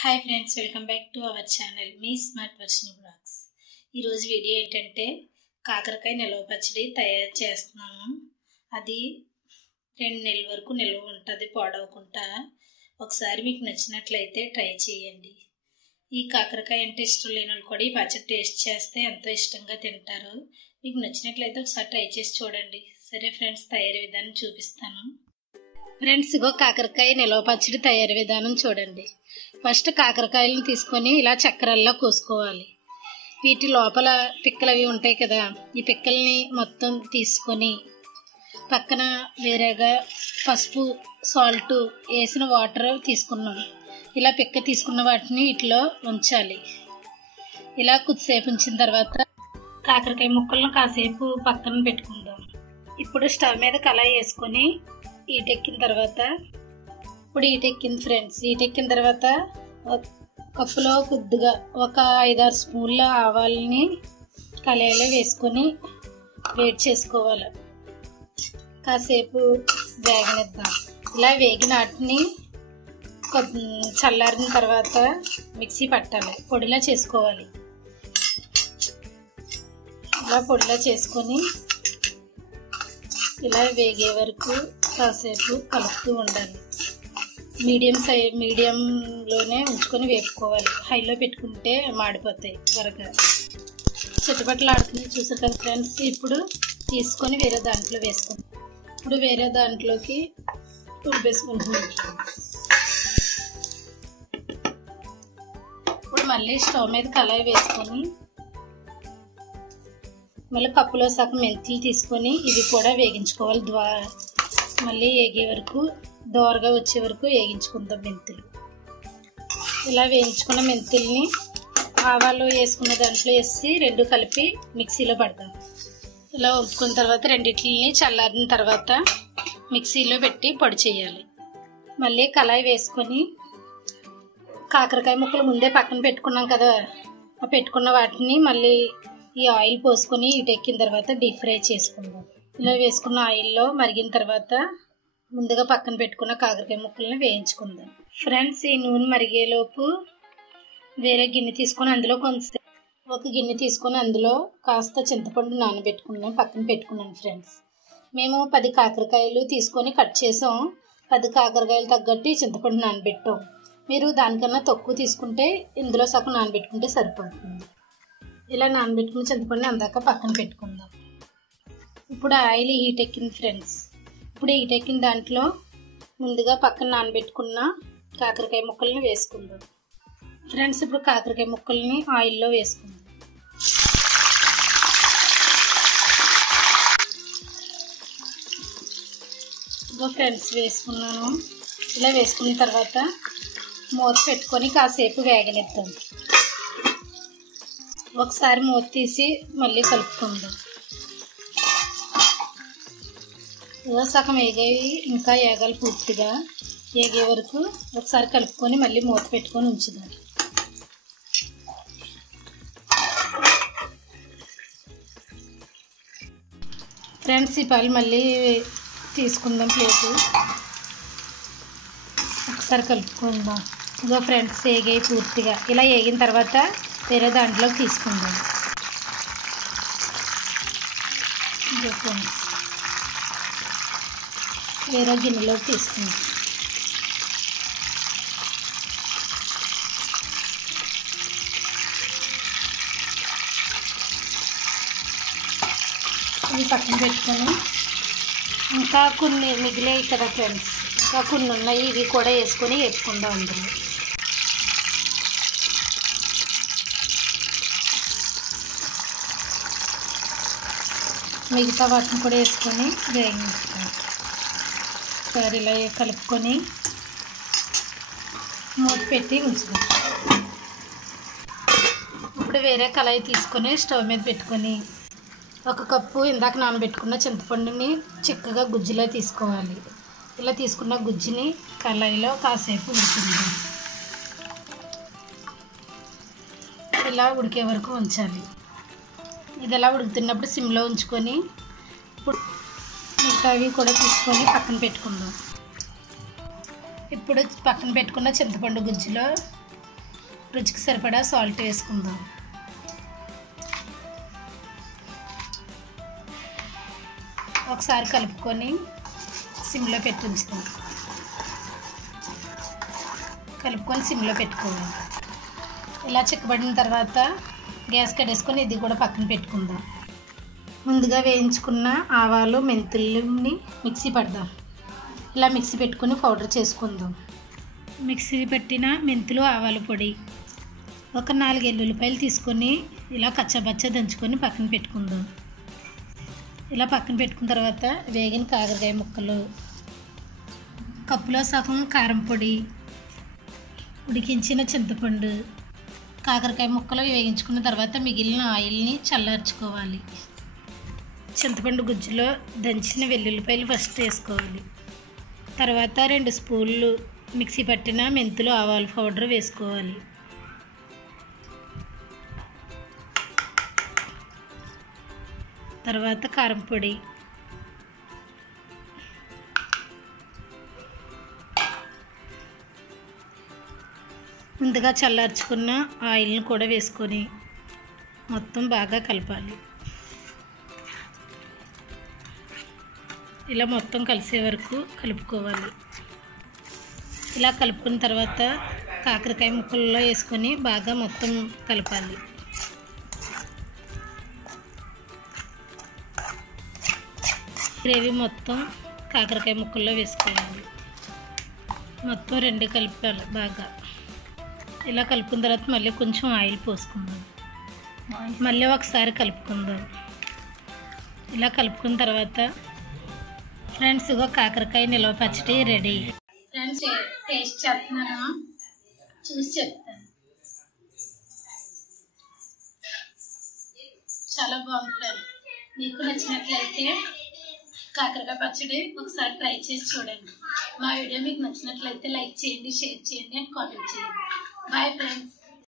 Hi friends, welcome back to our channel మీ smart Varshini vlogs. ఈరోజు video ఏంటంటే కాకరకాయ నిల్వ పచ్చడి తయారు చేస్తున్నాము. అది 2 నెలల వరకు నిల్వ ఉంటుంది పాడవకుండా. ఒకసారి మీకు నచ్చినట్లయితే ట్రై చేయండి. ఈ కాకరకాయ అంటే ఇష్టం లేని వాళ్ళు కూడా ఈ పచ్చడి టేస్ట్ చేస్తే ఎంతో ఇష్టంగా తింటారు. మీకు నచ్చినట్లయితే ఒకసారి ట్రై చేసి చూడండి. సరే ఫ్రెండ్స్, తయారీ విధానం చూపిస్తాను. ఫ్రెండ్స్, ఇగో కాకరకాయ నిల్వ పచ్చడి తయారీ విధానం చూడండి. ఫస్ట్ కాకరకాయలను తీసుకొని ఇలా చక్రాల్లో కోసుకోవాలి. వీటి లోపల పిక్కలు అవి ఉంటాయి కదా, ఈ పిక్కల్ని మొత్తం తీసుకొని పక్కన వేరేగా పసుపు సాల్ట్ వేసిన వాటర్ తీసుకున్నాం. ఇలా పిక్క తీసుకున్న వాటిని వీటిలో ఉంచాలి. ఇలా కొద్దిసేపు ఉంచిన తర్వాత కాకరకాయ ముక్కలను కాసేపు పక్కన పెట్టుకుందాం. ఇప్పుడు స్టవ్ మీద కళాయి వేసుకొని ఈటెక్కిన తర్వాత ఫ్రెండ్స్, ఈటెక్కిన తర్వాత కప్పులో కొద్దిగా ఒక 5-6 స్పూన్ల ఆవాలని కళాయిలో వేసుకొని వేడి చేసుకోవాలి. కాసేపు వేగనిద్దాం. ఇలా వేగిన వాటిని చల్లారిన తర్వాత మిక్సీ పట్టాలి, పొడిలా చేసుకోవాలి. ఇలా పొడిలా చేసుకొని ఇలా వేగే వరకు కాసేపు కలుపుతూ ఉండాలి. మీడియంలోనే ఉంచుకొని వేపుకోవాలి. హైలో పెట్టుకుంటే మాడిపోతాయి త్వరగా. చిట్టపట్లు ఆడుతుంది చూసారు కదా ఫ్రెండ్స్. ఇప్పుడు తీసుకొని వేరే దాంట్లో వేసుకుంటాం. ఇప్పుడు వేరే దాంట్లోకి ఉడిపేసుకుంటున్నాం. ఇప్పుడు మళ్ళీ స్టవ్ మీద కళాయి వేసుకొని మళ్ళీ కప్పులో సగం మెంతులు తీసుకొని ఇవి కూడా వేగించుకోవాలి. మళ్ళీ వేగే వరకు దోరగా వచ్చే వరకు వేగించుకుందాం మెంతులు. ఇలా వేయించుకున్న మెంతుల్ని ఆవాలు వేసుకున్న దాంట్లో వేసి 2 కలిపి మిక్సీలో పడదాం. ఇలా వంపుకున్న తర్వాత రెండిట్లని చల్లారిన తర్వాత మిక్సీలో పెట్టి పొడి చేయాలి. మళ్ళీ కళాయి వేసుకొని కాకరకాయ ముక్కలు ముందే పక్కన పెట్టుకున్నాం కదా, ఆ పెట్టుకున్న వాటిని మళ్ళీ ఈ ఆయిల్ పోసుకొని ఇటెక్కిన తర్వాత డీప్ ఫ్రై చేసుకుందాం. ఇలా వేసుకున్న ఆయిల్లో మరిగిన తర్వాత ముందుగా పక్కన పెట్టుకున్న కాకరకాయ ముక్కలను వేయించుకుందాం. ఫ్రెండ్స్, ఈ నూనె మరిగేలోపు వేరే గిన్నె తీసుకొని అందులో ఒక గిన్నె తీసుకొని అందులో కాస్త చింతపండు నానబెట్టుకున్నాం, పక్కన పెట్టుకున్నాను. ఫ్రెండ్స్, మేము 10 కాకరకాయలు తీసుకొని కట్ చేసాం. 10 కాకరకాయలు తగ్గట్టు చింతపండు నానబెట్టాం. మీరు దానికన్నా తక్కువ తీసుకుంటే ఇందులో సగం నానబెట్టుకుంటే సరిపడుతుంది. ఇలా నానబెట్టుకున్న చింతపండు అందాక పక్కన పెట్టుకుందాం. ఇప్పుడు ఆయిల్ హీట్ ఎక్కింది ఫ్రెండ్స్. ఇప్పుడు హీట్ ఎక్కిన దాంట్లో ముందుగా పక్కన నానబెట్టుకున్న కాకరకాయ ముక్కల్ని వేసుకుందాం. ఫ్రెండ్స్, ఇప్పుడు కాకరకాయ ముక్కల్ని ఆయిల్లో వేసుకుందాం. ఇదిగో ఫ్రెండ్స్ వేసుకున్నాను. ఇలా వేసుకున్న తర్వాత మూత పెట్టుకొని కాసేపు వేగనిద్దాం. ఒకసారి మూత తీసి మళ్ళీ కలుపుకుందాం. ఇలా సగం వేగేవి ఇంకా వేగాలి, పూర్తిగా వేగే వరకు ఒకసారి కలుపుకొని మళ్ళీ మూత పెట్టుకొని ఉంచుదాం. ఫ్రెండ్స్, ఈ పాలు మళ్ళీ తీసుకుందాం ప్లేటు. ఒకసారి కలుపుకుందాం. ఇదిగో ఫ్రెండ్స్ వేగాయి పూర్తిగా. ఇలా వేగిన తర్వాత వేరే దాంట్లోకి తీసుకుందాం. ఇదిగో ఫ్రెండ్స్ వేరే గిన్నెలోకి తీసుకుందాం. ఇవి పక్కన పెట్టుకొని ఇంకా కొన్ని మిగిలాయి కదా ఫ్రెండ్స్, ఇంకా కొన్ని ఉన్నాయి. ఇవి కూడా వేసుకొని వేపుకుందాం అందులో. మిగతా వాటిని కూడా వేసుకొని వేయించుకోవాలి. ఒకసారి ఇలా కలుపుకొని మూత పెట్టి ఉంచుదాం. ఇప్పుడు వేరే కళాయి తీసుకొని స్టవ్ మీద పెట్టుకొని 1 కప్పు ఇందాక నానబెట్టుకున్న చింతపండుని చిక్కగా గుజ్జులో తీసుకోవాలి. ఇలా తీసుకున్న గుజ్జుని కళాయిలో కాసేపు ఉడికిందాం. ఇలా ఉడికే వరకు ఉంచాలి. ఇది ఎలా ఉడుకుతున్నప్పుడు సిమ్లో ఉంచుకొని ఇప్పుడు మిగతావి కూడా తీసుకొని పక్కన పెట్టుకుందాం. ఇప్పుడు పక్కన పెట్టుకున్న చింతపండు గుజ్జులో రుచికి సరిపడా సాల్ట్ వేసుకుందాం. ఒకసారి కలుపుకొని సిమ్లో పెట్టి ఉంచుదాం. కలుపుకొని సిమ్లో పెట్టుకోవాలి. ఇలా చిక్కబడిన తర్వాత గ్యాస్ కట్టేసుకొని ఇది కూడా పక్కన పెట్టుకుందాం. ముందుగా వేయించుకున్న ఆవాలు మెంతుల్ని మిక్సీ పడదాం. ఇలా మిక్సీ పెట్టుకొని పౌడర్ చేసుకుందాం. మిక్సీ పెట్టిన మెంతులు ఆవాల పొడి, ఒక 4 ఎల్లుల్లిపాయలు తీసుకొని ఇలా కచ్చబచ్చ దంచుకొని పక్కన పెట్టుకుందాం. ఇలా పక్కన పెట్టుకున్న తర్వాత వేగిన కాకరకాయ ముక్కలు, కప్పులో సగం కారం పొడి, ఉడికించిన చింతపండు, కాకరకాయ ముక్కలు వేగించుకున్న తర్వాత మిగిలిన ఆయిల్ని చల్లార్చుకోవాలి. చింతపండు గుజ్జులో దంచిన వెల్లుల్లిపాయలు ఫస్ట్ వేసుకోవాలి. తర్వాత 2 స్పూన్లు మిక్సీ పట్టిన మెంతులు ఆవాల పౌడర్ వేసుకోవాలి. తర్వాత కారం పొడి, ముందుగా చల్లార్చుకున్న ఆయిల్ని కూడా వేసుకొని మొత్తం బాగా కలపాలి. ఇలా మొత్తం కలిసే వరకు కలుపుకోవాలి. ఇలా కలుపుకున్న తర్వాత కాకరకాయ ముక్కల్లో వేసుకొని బాగా మొత్తం కలపాలి. గ్రేవీ మొత్తం కాకరకాయ ముక్కల్లో వేసుకోవాలి. మొత్తం 2 కలపాలి బాగా. ఇలా కలుపుకున్న తర్వాత మళ్ళీ కొంచెం ఆయిల్ పోసుకుందాం. మళ్ళీ ఒకసారి కలుపుకుందాం. ఇలా కలుపుకున్న తర్వాత ఫ్రెండ్స్ ఇగో కాకరకాయ నిల్వ పచ్చడి రెడీ. ఫ్రెండ్స్ టేస్ట్ చేస్తున్నాను, చూసి చెప్తాను. చాలా బాగుంది ఫ్రెండ్స్. మీకు నచ్చినట్లయితే కాకరకాయ పచ్చడి ఒకసారి ట్రై చేసి చూడండి. మా వీడియో మీకు నచ్చినట్లయితే లైక్ చేయండి, షేర్ చేయండి అండ్ కామెంట్ చేయండి. Bye friends.